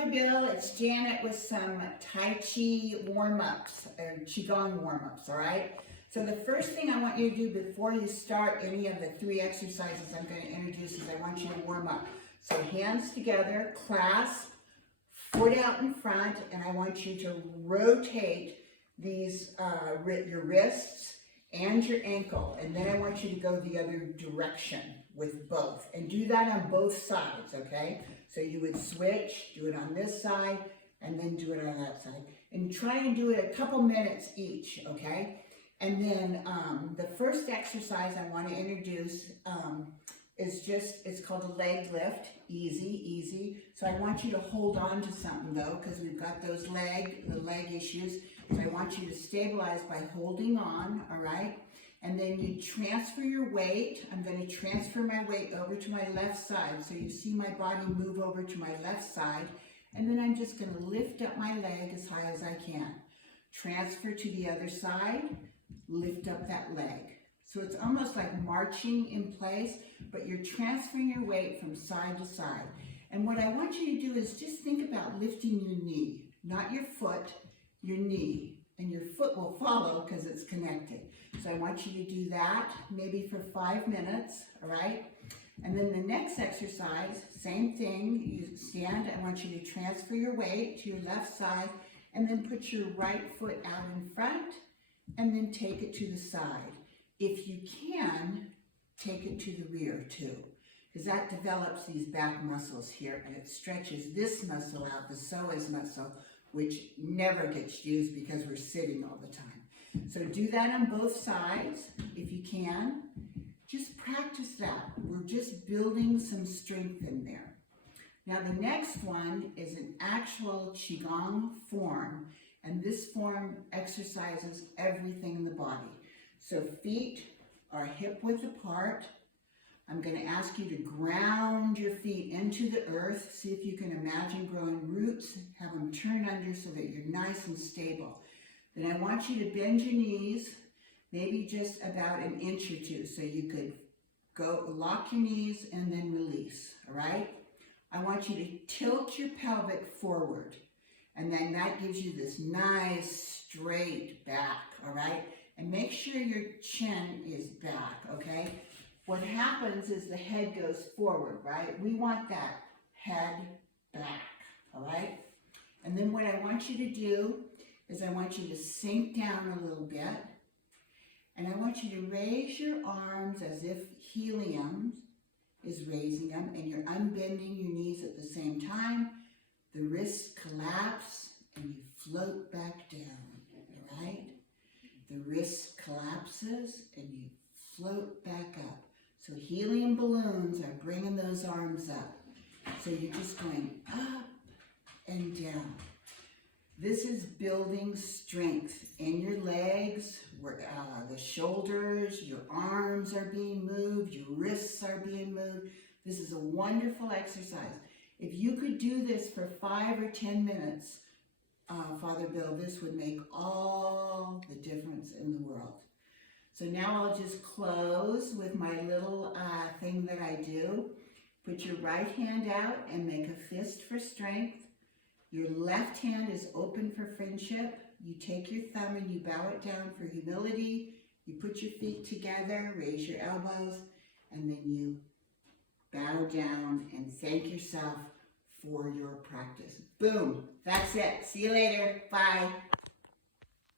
Father Bill, it's Janet with some Tai Chi warm-ups, or Qigong warm-ups, all right? So the first thing I want you to do before you start any of the 3 exercises I'm going to introduce is I want you to warm up. So hands together, clasp, foot out in front, and I want you to rotate these, your wrists and your ankle, and then I want you to go the other direction with both, and do that on both sides, okay? So you would switch, do it on this side, and then do it on that side, and try and do it a couple minutes each, okay? And then the first exercise I want to introduce it's called a leg lift, easy. So I want you to hold on to something though, because we've got those the leg issues. So I want you to stabilize by holding on, all right? And then you transfer your weight. I'm going to transfer my weight over to my left side. So you see my body move over to my left side. And then I'm just going to lift up my leg as high as I can. Transfer to the other side, lift up that leg. So it's almost like marching in place, but you're transferring your weight from side to side. And what I want you to do is just think about lifting your knee, not your foot, your knee. And your foot will follow because it's connected. So I want you to do that maybe for 5 minutes, all right? And then the next exercise, same thing, you stand, I want you to transfer your weight to your left side and then put your right foot out in front and then take it to the side. If you can, take it to the rear too, because that develops these back muscles here and it stretches this muscle out, the psoas muscle, which never gets used because we're sitting all the time. So do that on both sides if you can. Just practice that. We're just building some strength in there. Now the next one is an actual Qigong form, and this form exercises everything in the body. So feet are hip-width apart. I'm going to ask you to ground your feet into the earth. See if you can imagine growing roots. Have them turn under so that you're nice and stable. Then I want you to bend your knees, maybe just about an inch or two. So you could go lock your knees and then release, all right? I want you to tilt your pelvic forward. And then that gives you this nice straight back, all right? And make sure your chin is back, okay? What happens is the head goes forward, right? We want that head back, all right? And then what I want you to do is I want you to sink down a little bit, and I want you to raise your arms as if helium is raising them, and you're unbending your knees at the same time. The wrists collapse, and you float back down, all right? The wrist collapses, and you float back up. So helium balloons are bringing those arms up. So you're just going up and down. This is building strength in your legs, where the shoulders, your arms are being moved, your wrists are being moved. This is a wonderful exercise. If you could do this for 5 or 10 minutes, Father Bill, this would make all the difference in the world. So now I'll just close with my little thing that I do. Put your right hand out and make a fist for strength. Your left hand is open for friendship. You take your thumb and you bow it down for humility. You put your feet together, raise your elbows, and then you bow down and thank yourself for your practice. Boom. That's it. See you later. Bye.